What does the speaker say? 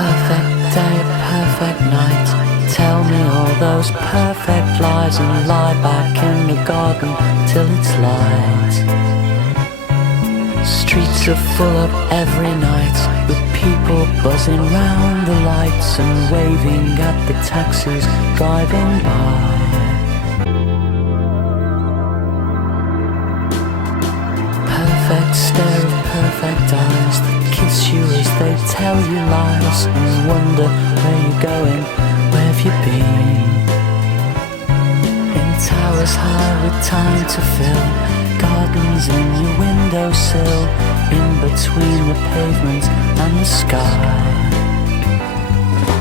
Perfect day, perfect night. Tell me all those perfect lies and lie back in the garden till it's light. Streets are full up every night with people buzzing round the lights and waving at the taxis driving by. Perfect stare of perfect eyes that kiss you as they tell you lies and wonder where you're going, where have you been? In towers high with time to fill, gardens in your windowsill, in between the pavement and the sky.